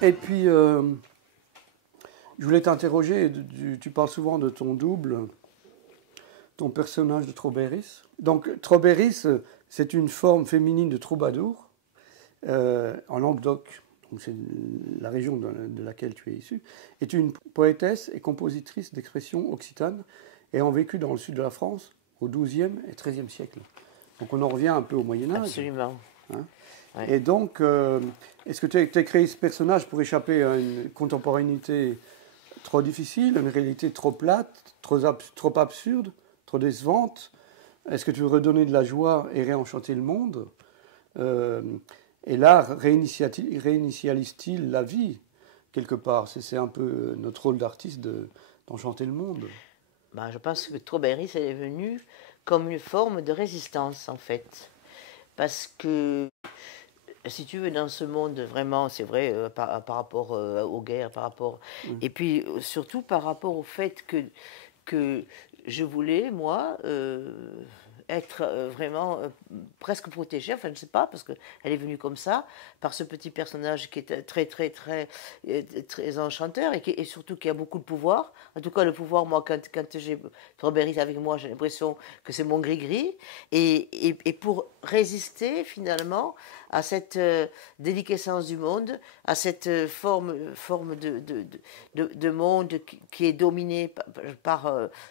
Et puis, je voulais t'interroger, tu parles souvent de ton double, ton personnage de Trobéris. Donc, Trobéris, c'est une forme féminine de troubadour en Languedoc, donc c'est la région de laquelle tu es issu, est une poétesse et compositrice d'expression occitane ayant vécu dans le sud de la France au XIIe et XIIIe siècle. Donc, on en revient un peu au Moyen-Âge. Absolument. Hein. Ouais. Et donc, est-ce que tu as créé ce personnage pour échapper à une contemporanéité trop difficile, une réalité trop plate, trop absurde, trop décevante? Est-ce que tu veux redonner de la joie et réenchanter le monde? Et l'art réinitialise-t-il la vie, quelque part? C'est un peu notre rôle d'artiste d'enchanter le monde. Ben, je pense que Trobéris, elle est venue comme une forme de résistance, en fait. Parce que, si tu veux, dans ce monde, vraiment, c'est vrai, par rapport aux guerres, par rapport... Et puis, surtout par rapport au fait que je voulais, moi, être vraiment presque protégée, enfin, je ne sais pas, parce qu'elle est venue comme ça, par ce petit personnage qui est très enchanteur et surtout qui a beaucoup de pouvoir. En tout cas, le pouvoir, moi, quand j'ai Trobéris avec moi, j'ai l'impression que c'est mon gris-gris. Et pour résister, finalement, à cette déliquescence du monde, à cette forme de monde qui est dominé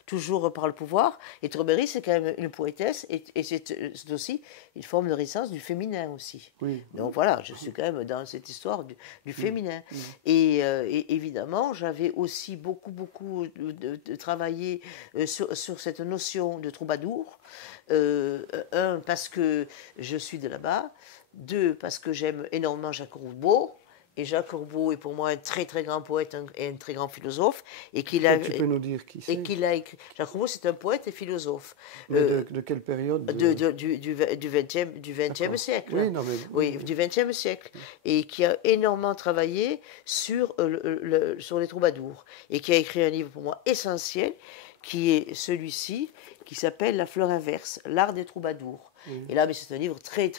toujours par le pouvoir. Et Trobéris, c'est quand même une poétesse, et c'est aussi une forme de résistance du féminin aussi. Oui. Donc voilà, je suis quand même dans cette histoire du féminin. Et évidemment, j'avais aussi beaucoup de travaillé sur cette notion de troubadour. Un, parce que je suis de là-bas. Deux, parce que j'aime énormément Jacques Roubaud. Et Jacques Roubaud est pour moi un très grand poète et un très grand philosophe. Et tu peux nous dire qui c'est? Et qu'il a écrit. Jacques Roubaud, c'est un poète et philosophe. Mais de quelle période? Du XXe siècle. Oui, non, mais... Oui, du XXe siècle. Et qui a énormément travaillé sur les troubadours. Et qui a écrit un livre pour moi essentiel, qui est celui-ci, qui s'appelle La fleur inverse, l'art des troubadours. Et là, mais c'est un livre très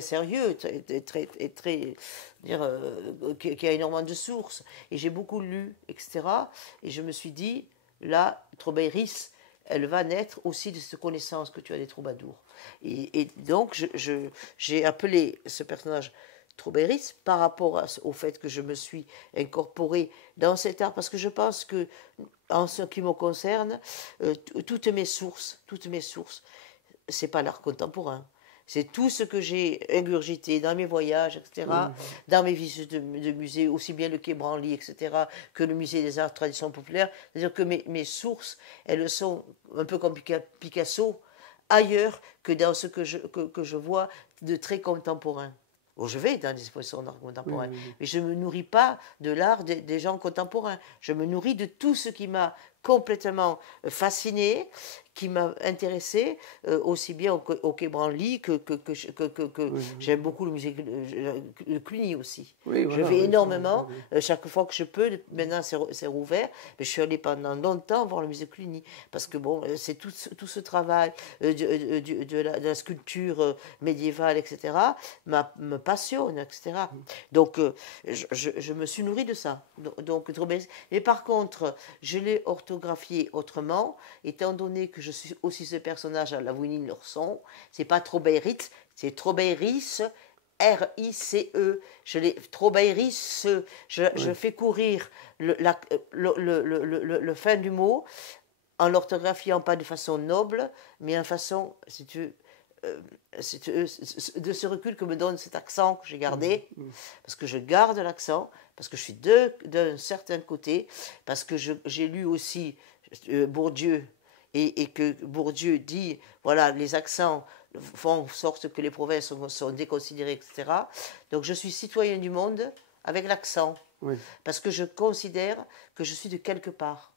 sérieux, qui a énormément de sources. Et j'ai beaucoup lu, etc. Et je me suis dit, là, Trobéris, elle va naître aussi de cette connaissance que tu as des troubadours. Et donc, j'ai appelé ce personnage Trobéris par rapport au fait que je me suis incorporée dans cet art, parce que je pense que, en ce qui me concerne, toutes mes sources, c'est pas l'art contemporain. C'est tout ce que j'ai ingurgité dans mes voyages, etc., dans mes visites de musées, aussi bien le Quai Branly, etc., que le Musée des Arts Traditions Populaires. C'est-à-dire que mes sources, elles sont un peu comme Picasso, ailleurs que dans ce que je vois de très contemporain. Bon, je vais dans des expositions d'art contemporain, mais je ne me nourris pas de l'art des gens contemporains. Je me nourris de tout ce qui m'a complètement fasciné, qui m'a intéressé, aussi bien au Quai Branly que j'aime beaucoup le musée de Cluny aussi. Je vais énormément, chaque fois que je peux, maintenant c'est rouvert, mais je suis allée pendant longtemps voir le musée de Cluny, parce que bon, c'est tout ce travail de la sculpture médiévale, etc., me passionne, etc. Donc, je me suis nourrie de ça. Donc, mais par contre, je l'ai orthographié autrement, étant donné que je suis aussi ce personnage à la Winnie l'ourson. C'est pas Trobéris, c'est Trobéris, R-I-C-E. Je l'ai Trobéris. Je fais courir le fin du mot en l'orthographiant pas de façon noble, mais en façon, si tu de ce recul que me donne cet accent que j'ai gardé, parce que je garde l'accent, parce que je suis d'un certain côté, parce que j'ai lu aussi Bourdieu, et que Bourdieu dit, voilà, les accents font en sorte que les provinces sont déconsidérées, etc. Donc je suis citoyen du monde avec l'accent, parce que je considère que je suis de quelque part.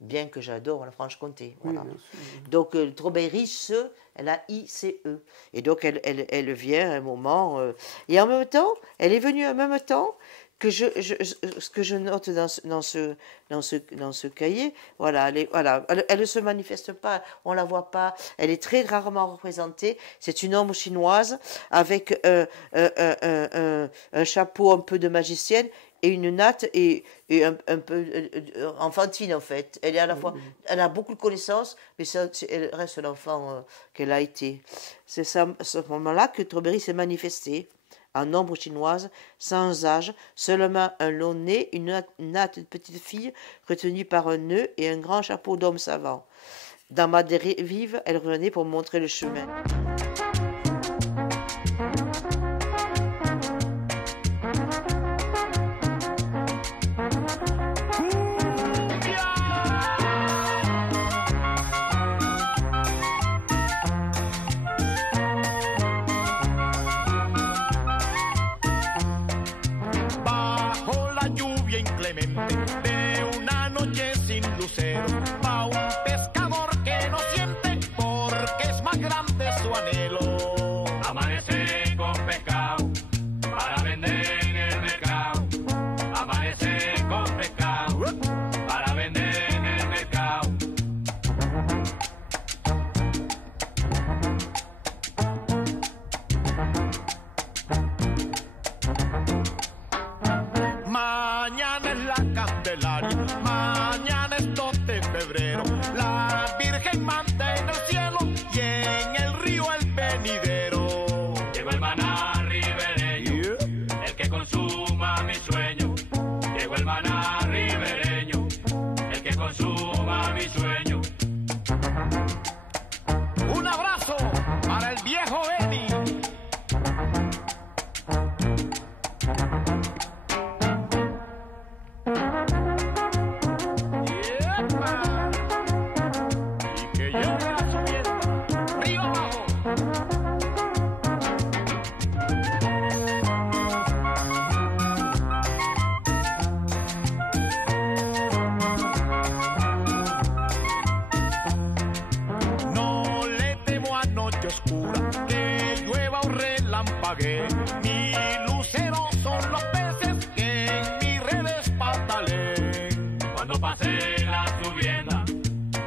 bien que j'adore la Franche-Comté. Oui, Voilà. bien sûr. Donc, Troberice, elle a I-C-E. Et donc, elle vient à un moment. Et en même temps, elle est venue en même temps que ce que je note dans ce cahier. Voilà, elle ne se manifeste pas, on ne la voit pas. Elle est très rarement représentée. C'est une ombre chinoise avec un chapeau un peu de magicienne et une natte et un peu enfantine en fait. Elle est à la fois, elle a beaucoup de connaissances, mais elle reste l'enfant qu'elle a été. C'est à ce moment-là que Troberi s'est manifestée en ombre chinoise, sans âge, seulement un long nez, une natte de petite fille retenue par un nœud et un grand chapeau d'homme savant. Dans ma dérive, elle revenait pour me montrer le chemin. De una noche sin lucero va un pescador que no siente porque es más grande su anhelo. Amanece con pescado para vender en el mercado. Amanece con pescado para vender en el mercado. Mañana es la Candelaria, mañana es 2 de febrero. La Virgen manda en el cielo y en el río el venidero. Llegó el maná ribereño, el que consuma mi sueño. Llegó el maná ribereño, el que consuma mi sueño. Un abrazo para el viejo Beni. Mi lucero son los peces que en mis redes patalen. Cuando pase la subienda,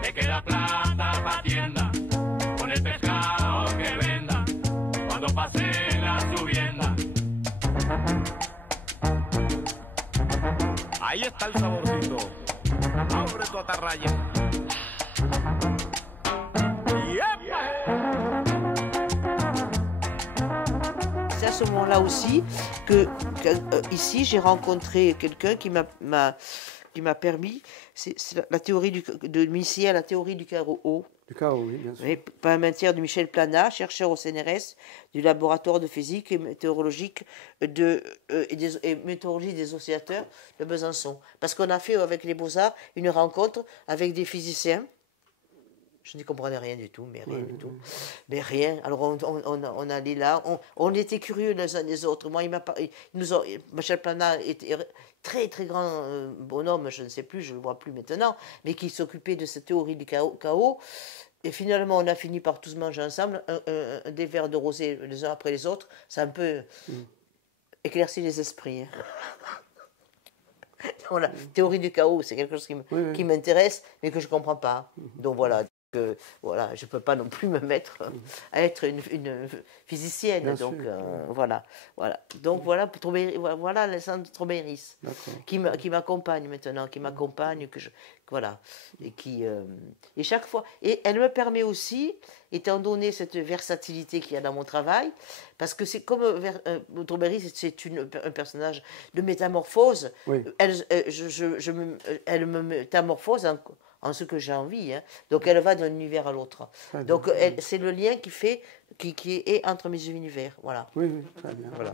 te queda plata pa' tienda, con el pescado que venda. Cuando pase la subienda. Ahí está el saborcito. Abre tu atarraya. C'est à ce moment-là aussi que ici j'ai rencontré quelqu'un qui m'a permis, c'est la théorie de m'initier à la théorie du chaos. Du chaos, oui, bien sûr. Par un matière de Michel Planat, chercheur au CNRS du laboratoire de physique et météorologique et météorologie des oscillateurs de Besançon. Parce qu'on a fait avec les Beaux-Arts une rencontre avec des physiciens. Je n'y comprenais rien du tout, mais rien du tout. Mais rien. Alors on allait là, on était curieux les uns des autres. Moi, Michel Planat était très très grand bonhomme, je ne sais plus, je ne le vois plus maintenant, mais qui s'occupait de cette théorie du chaos. Et finalement, on a fini par tous manger ensemble des verres de rosé les uns après les autres. Ça a un peu éclairci les esprits. Donc, la théorie du chaos, c'est quelque chose qui m'intéresse, mais que je ne comprends pas. Donc voilà. Voilà, je ne peux pas non plus me mettre à être une physicienne. Bien donc voilà. Donc voilà Alessandre Troberice qui m'accompagne maintenant, voilà, et chaque fois, et elle me permet aussi, étant donné cette versatilité qu'il y a dans mon travail, parce que c'est comme Troberice, c'est un personnage de métamorphose. Oui. Elle me métamorphose en ce que j'ai envie. Donc elle va d'un univers à l'autre. Donc c'est le lien qui est entre mes univers. Voilà. Oui, très bien. Voilà.